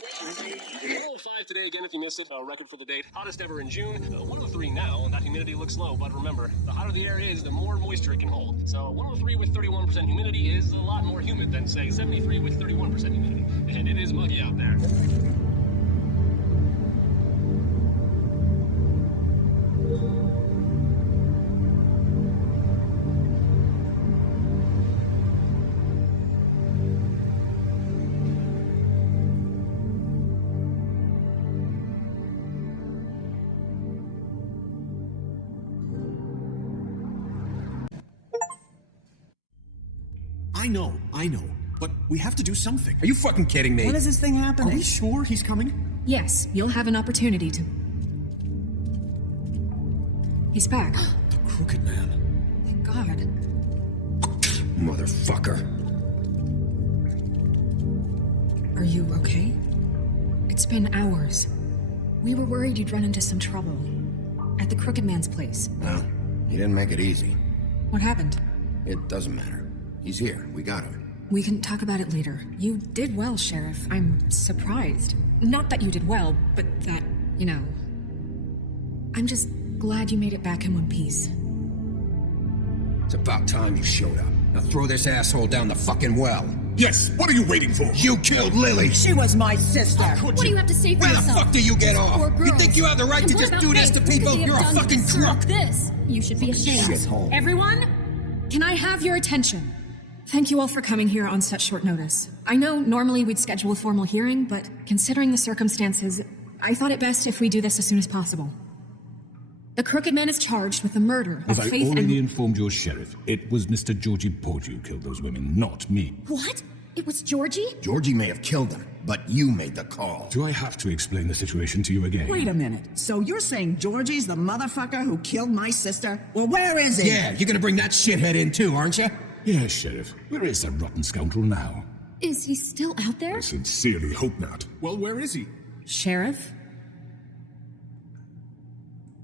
105 today again if you missed it. Record for the date. Hottest ever in June. 103 now, and that humidity looks low, but remember, the hotter the air is, the more moisture it can hold. So 103 with 31% humidity is a lot more humid than, say, 73 with 31% humidity. And it is muggy out there. I know, but we have to do something. Are you fucking kidding me? When is this thing happening? Are we sure he's coming? Yes, you'll have an opportunity to... He's back. The Crooked Man. Thank God. Motherfucker. Are you okay? It's been hours. We were worried you'd run into some trouble. At the Crooked Man's place. Well, he didn't make it easy. What happened? It doesn't matter. He's here. We got him. We can talk about it later. You did well, Sheriff. I'm surprised. Not that you did well, but that, you know... I'm just glad you made it back in one piece. It's about time you showed up. Now throw this asshole down the fucking well. Yes, what are you waiting for? You killed Lily! She was my sister! What do you have to say for Where yourself? the fuck do you get off? Poor You girls. think you have the right And to what just about do this Faith? to people? What could they You're a have done to fucking deserve crook! This. You should be ashamed. Shithole. Everyone, can I have your attention? Thank you all for coming here on such short notice. I know normally we'd schedule a formal hearing, but considering the circumstances, I thought it best if we do this as soon as possible. The Crooked Man is charged with the murder of As I Faith already and... informed your sheriff, it was Mr. Georgie Porter who killed those women, not me. What? It was Georgie? Georgie may have killed him, but you made the call. Do I have to explain the situation to you again? Wait a minute. So you're saying Georgie's the motherfucker who killed my sister? Well, where is he? Yeah, you're gonna bring that shithead in too, aren't you? Yes, Sheriff. Where is that rotten scoundrel now? Is he still out there? I sincerely hope not. Well, where is he? Sheriff?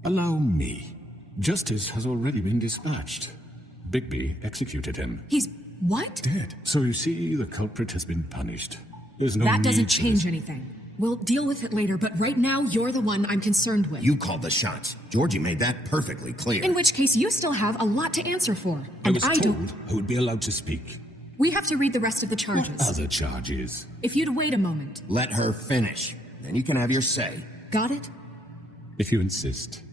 Allow me. Justice has already been dispatched. Bigby executed him. He's... what? Dead. So you see, the culprit has been punished. There's no That need doesn't for change this. anything. We'll deal with it later, but right now, you're the one I'm concerned with. You called the shots. Georgie made that perfectly clear. In which case, you still have a lot to answer for. I And was I told don't... I would be allowed to speak. We have to read the rest of the charges. What other charges? If you'd wait a moment. Let her finish. Then you can have your say. Got it? If you insist.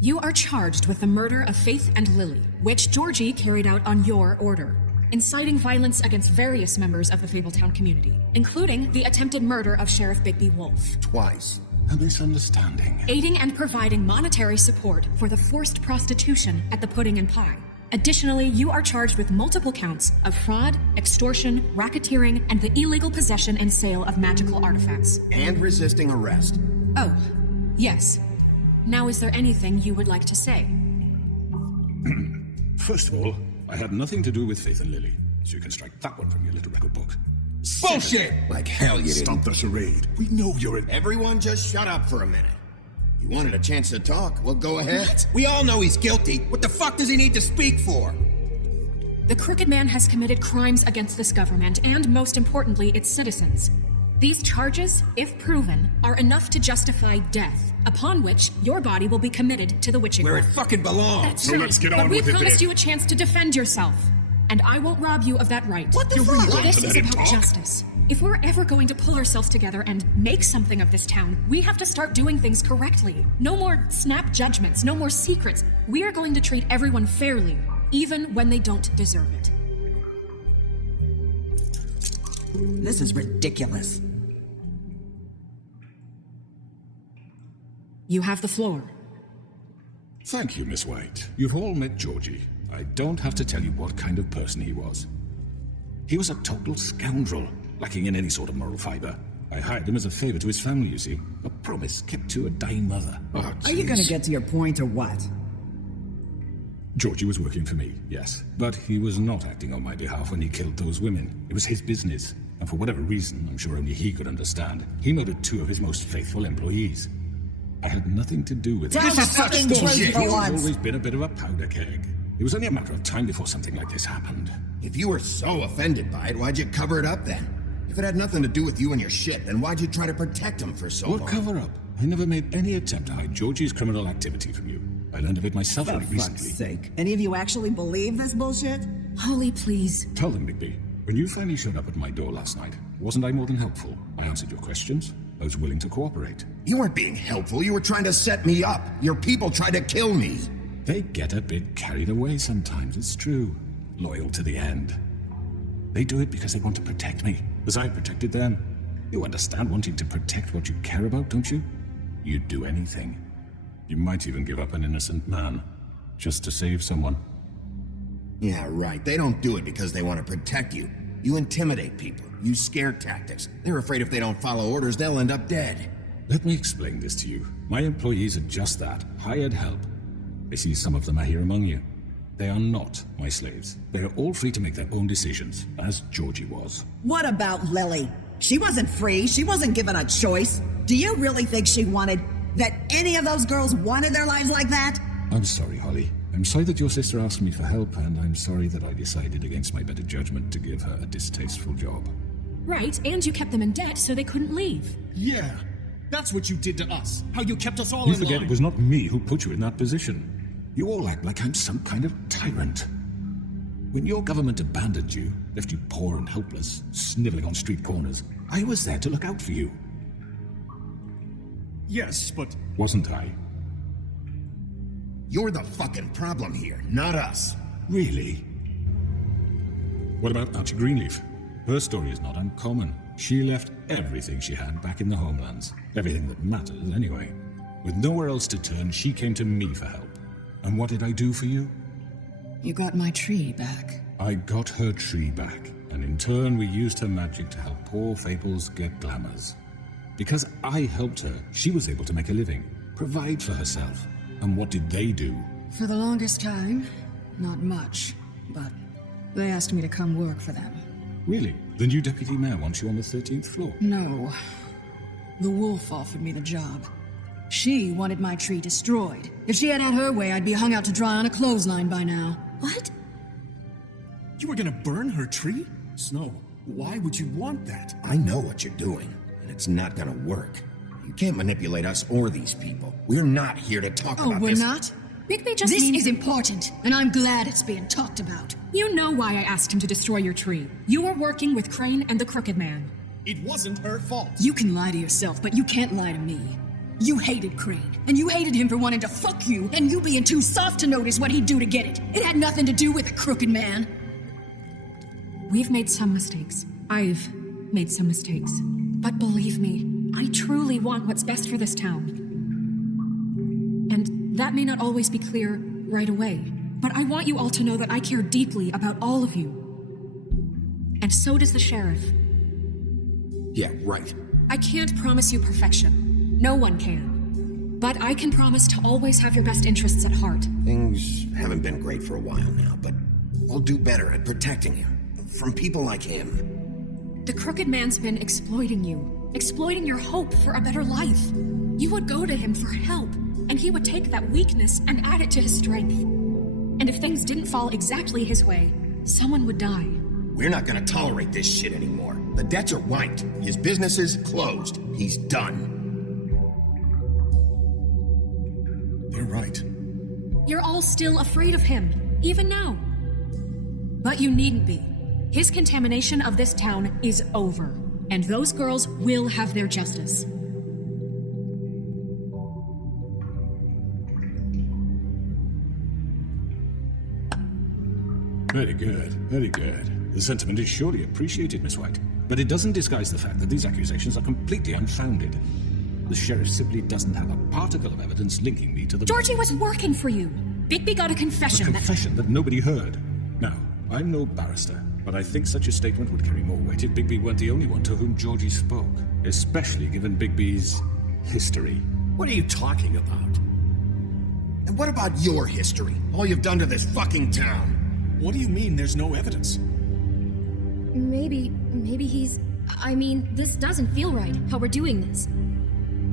You are charged with the murder of Faith and Lily, which Georgie carried out on your order, inciting violence against various members of the Fabletown community, including the attempted murder of Sheriff Bigby Wolf. Twice. A misunderstanding. Aiding and providing monetary support for the forced prostitution at the Pudding and Pie. Additionally, you are charged with multiple counts of fraud, extortion, racketeering, and the illegal possession and sale of magical artifacts. And resisting arrest. Oh, yes. Now, is there anything you would like to say? First of all, I had nothing to do with Faith and Lily, so you can strike that one from your little record book. Bullshit! Like hell you didn't. Stop the charade. We know you're an... Everyone just shut up for a minute. You wanted a chance to talk? Well, go ahead. What? We all know he's guilty. What the fuck does he need to speak for? The Crooked Man has committed crimes against this government and, most importantly, its citizens. These charges, if proven, are enough to justify death, upon which your body will be committed to the witching Where it hole. fucking belongs. That's So right, let's get but on we with it promised then. you a chance to defend yourself. And I won't rob you of that right. What the fuck? This is Let him about talk. justice. If we're ever going to pull ourselves together and make something of this town, we have to start doing things correctly. No more snap judgments, no more secrets. We are going to treat everyone fairly, even when they don't deserve it. This is ridiculous. You have the floor. Thank you, Miss White. You've all met Georgie. I don't have to tell you what kind of person he was. He was a total scoundrel, lacking in any sort of moral fiber. I hired him as a favor to his family, you see. A promise kept to a dying mother. Are you gonna get to your point or what? Georgie was working for me, yes. But he was not acting on my behalf when he killed those women. It was his business. And for whatever reason, I'm sure only he could understand, he murdered 2 of his most faithful employees. I had nothing to do with it. Tell the fucking truth for He's once. always been a bit of a powder keg. It was only a matter of time before something like this happened. If you were so offended by it, why'd you cover it up then? If it had nothing to do with you and your shit, then why'd you try to protect him for so What long? cover-up? I never made any attempt to hide Georgie's criminal activity from you. I learned of it myself For only fuck's recently. sake. Any of you actually believe this bullshit? Holly, please. Tell them, Bigby. When you finally showed up at my door last night, wasn't I more than helpful? I answered your questions. I was willing to cooperate. You weren't being helpful. You were trying to set me up. Your people tried to kill me. They get a bit carried away sometimes, it's true. Loyal to the end. They do it because they want to protect me, as I protected them. You understand wanting to protect what you care about, don't you? You'd do anything. You might even give up an innocent man, just to save someone. Yeah, right. They don't do it because they want to protect you. You intimidate people. Use scare tactics. They're afraid if they don't follow orders, they'll end up dead. Let me explain this to you. My employees are just that, hired help. I see some of them are here among you. They are not my slaves. They are all free to make their own decisions, as Georgie was. What about Lily? She wasn't free. She wasn't given a choice. Do you really think she wanted that any of those girls wanted their lives like that? I'm sorry, Holly. I'm sorry that your sister asked me for help, and I'm sorry that I decided against my better judgment to give her a distasteful job. Right, and you kept them in debt so they couldn't leave. Yeah, that's what you did to us. How you kept us all You in forget line. it was not me who put you in that position. You all act like I'm some kind of tyrant. When your government abandoned you, left you poor and helpless, sniveling on street corners, I was there to look out for you. Yes, but Wasn't I? You're the fucking problem here, not us. Really? What about Auntie Greenleaf? Her story is not uncommon. She left everything she had back in the homelands. Everything that matters, anyway. With nowhere else to turn, she came to me for help. And what did I do for you? You got my tree back. I got her tree back, and in turn we used her magic to help poor Fables get glamours. Because I helped her, she was able to make a living, provide for herself. And what did they do? For the longest time, not much. But they asked me to come work for them. Really? The new deputy mayor wants you on the 13th floor? No. The wolf offered me the job. She wanted my tree destroyed. If she had her way, I'd be hung out to dry on a clothesline by now. What? you were gonna burn her tree? Snow, why would you want that? I know what you're doing, and it's not gonna work. You can't manipulate us or these people. We're not here to talk Oh, about we're this. not? Bigby just This means... is important, and I'm glad it's being talked about. You know why I asked him to destroy your tree. You were working with Crane and the Crooked Man. It wasn't her fault. You can lie to yourself, but you can't lie to me. You hated Crane, and you hated him for wanting to fuck you, and you being too soft to notice what he'd do to get it. It had nothing to do with the Crooked Man. We've made some mistakes. I've made some mistakes. But believe me, I truly want what's best for this town. And that may not always be clear right away, but I want you all to know that I care deeply about all of you. And so does the sheriff. Yeah, right. I can't promise you perfection. No one can. But I can promise to always have your best interests at heart. Things haven't been great for a while now, but we'll do better at protecting you from people like him. The Crooked Man's been exploiting you, exploiting your hope for a better life. You would go to him for help, and he would take that weakness and add it to his strength. And if things didn't fall exactly his way, someone would die. We're not gonna tolerate this shit anymore. The debts are wiped. His business is closed. He's done. They're right. You're all still afraid of him, even now. But you needn't be. His contamination of this town is over, and those girls will have their justice. Very good, very good. The sentiment is surely appreciated, Miss White. But it doesn't disguise the fact that these accusations are completely unfounded. The sheriff simply doesn't have a particle of evidence linking me to the... Georgie was working for you. Bigby got a A confession confession that nobody heard. Now, I'm no barrister, but I think such a statement would carry more weight if Bigby weren't the only one to whom Georgie spoke. Especially given Bigby's history. What are you talking about? And what about your history? All you've done to this fucking town? What do you mean there's no evidence? Maybe he's... I mean, this doesn't feel right, how we're doing this.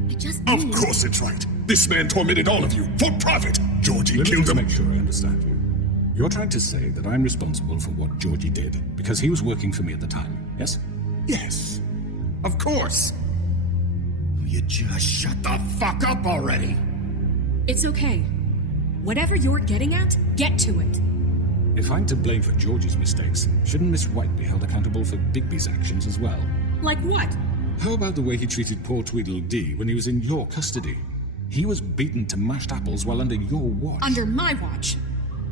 I just Of mean... course it's right. This man tormented all of you for profit. Georgie Let me killed just him. make sure I understand you. You're trying to say that I'm responsible for what Georgie did because he was working for me at the time, yes? Yes. Of course. Will you just shut the fuck up already? It's okay. Whatever you're getting at, get to it. If I'm to blame for Georgie's mistakes, shouldn't Miss White be held accountable for Bigby's actions as well? Like what? How about the way he treated poor Tweedledee when he was in your custody? He was beaten to mashed apples while under your watch. Under my watch.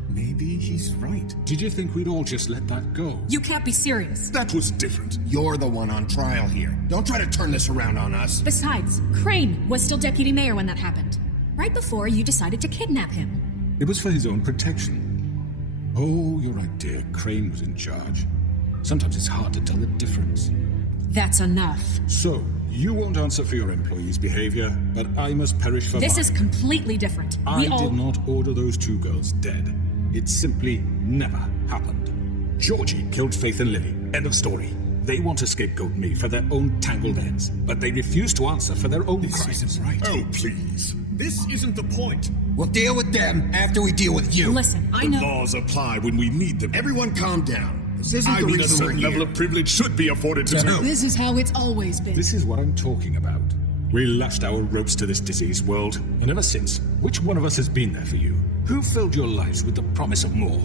Maybe he's right. Did you think we'd all just let that go? You can't be serious. That was different. You're the one on trial here. Don't try to turn this around on us. Besides, Crane was still deputy mayor when that happened. Right before you decided to kidnap him. It was for his own protection. Oh, you're right, dear. Crane was in charge. Sometimes it's hard to tell the difference. That's enough. So, you won't answer for your employees' behavior, but I must perish for This mine. is completely different. I did not order those two girls dead. It simply never happened. Georgie killed Faith and Lily. End of story. They want to scapegoat me for their own tangled ends, but they refuse to answer for their own crimes. This isn't right. Oh, please. This isn't the point. We'll deal with them after we deal with you. Listen, I The know. laws apply when we need them. Everyone calm down. This isn't I the mean, a reason we're certain here. level of privilege should be afforded to who? This is how it's always been. This is what I'm talking about. We lashed our ropes to this diseased world, and ever since, which one of us has been there for you? Who filled your lives with the promise of more?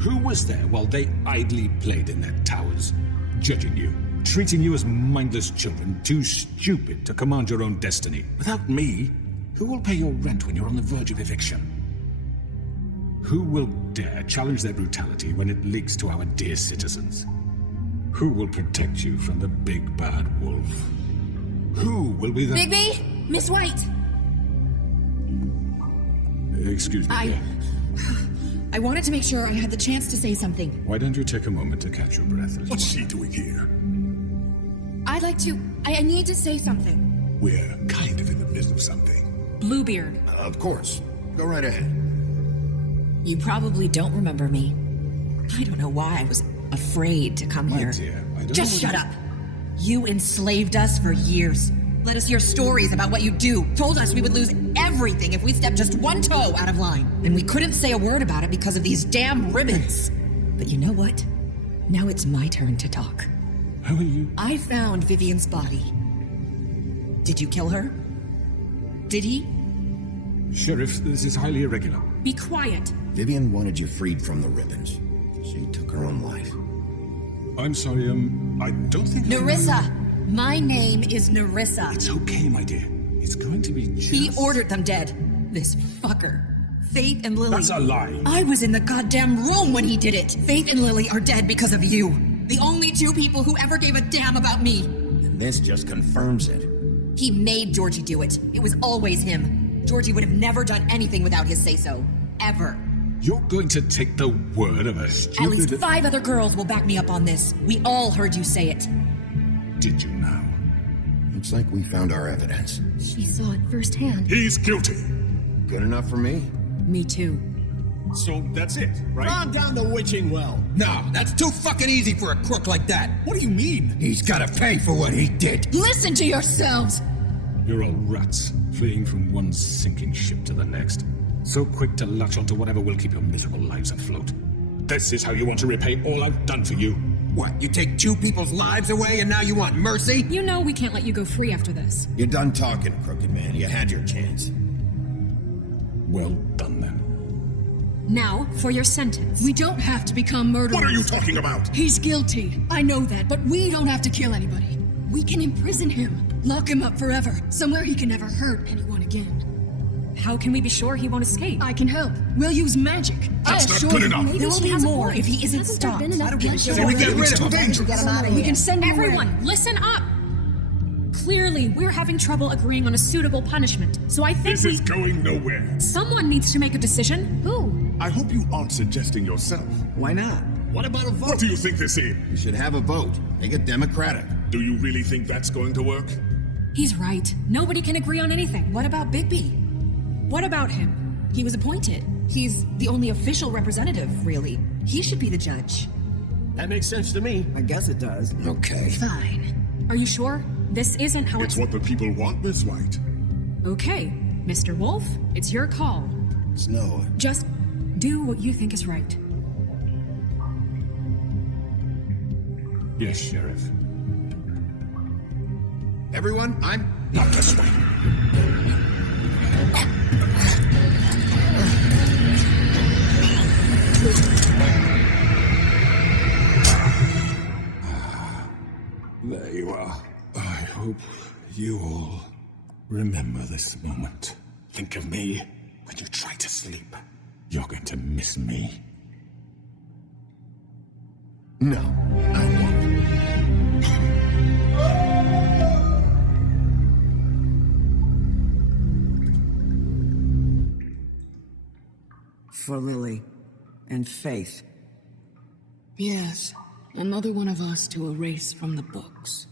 Who was there while they idly played in their towers, judging you, treating you as mindless children, too stupid to command your own destiny? Without me, who will pay your rent when you're on the verge of eviction? Who will dare challenge their brutality when it leaks to our dear citizens? Who will protect you from the big bad wolf? Who will be the... Bigby? Miss White! Excuse me, dear. I wanted to make sure I had the chance to say something. Why don't you take a moment to catch your breath as What's well? she doing here? I'd like to. I need to say something. We're kind of in the midst of something. Bluebeard. Of course. Go right ahead. You probably don't remember me. I don't know why I was afraid to come My here. dear, I don't Just know shut what up. You enslaved us for years. Let us hear stories about what you do. Told us we would lose everything if we stepped just one toe out of line. And we couldn't say a word about it because of these damn ribbons. But you know what? Now it's my turn to talk. How are you? I found Vivian's body. Did you kill her? Did he? Sheriff, this is highly irregular. Be quiet. Vivian wanted you freed from the ribbons. She took her own life. I'm sorry, I don't think... Nerissa! My name is Nerissa. It's okay, my dear. It's going to be just... He ordered them dead. This fucker. Faith and Lily. That's a lie. I was in the goddamn room when he did it. Faith and Lily are dead because of you. The only two people who ever gave a damn about me. And this just confirms it. He made Georgie do it. It was always him. Georgie would have never done anything without his say-so. Ever. You're going to take the word of a stupid... At least 5 other girls will back me up on this. We all heard you say it. Did you now? Looks like we found our evidence. She saw it firsthand. He's guilty. Good enough for me? Me too. So that's it, right? On down the witching well. No, that's too fucking easy for a crook like that. What do you mean? He's gotta pay for what he did. Listen to yourselves! You're all rats, fleeing from one sinking ship to the next. So quick to latch onto whatever will keep your miserable lives afloat. This is how you want to repay all I've done for you. What, you take 2 people's lives away and now you want mercy? You know we can't let you go free after this. You're done talking, crooked man. You had your chance. Well done, then. Now, for your sentence. We don't have to become murderers. What are you talking about? He's guilty. I know that, but we don't have to kill anybody. We can imprison him. Lock him up forever. Somewhere he can never hurt anyone again. How can we be sure he won't escape? I can help. We'll use magic. That's not assure good you. enough. Maybe There will she be has a more point. if he isn't Hasn't there stopped. been enough How do we bloodshed get Get rid of him. dangerous? Get him out of We here. can send him away. Everyone, listen up! Clearly, we're having trouble agreeing on a suitable punishment, so I think This is going nowhere. someone needs to make a decision. Who? I hope you aren't suggesting yourself. Why not? What about a vote? What do you think this is? We should have a vote. Make it democratic. Do you really think that's going to work? He's right. Nobody can agree on anything. What about Bigby? What about him? He was appointed. He's the only official representative, really. He should be the judge. That makes sense to me. I guess it does. Okay. Fine. Are you sure? This isn't how It's what the people want, Miss White. Okay, Mr. Wolf, it's your call. Snow. Just do what you think is right. Yes, Sheriff. Everyone, I'm... Not this way. There you are. I hope you all remember this moment. Think of me when you try to sleep. You're going to miss me. No, I won't. For Lily and Faith. Yes, another one of us to erase from the books.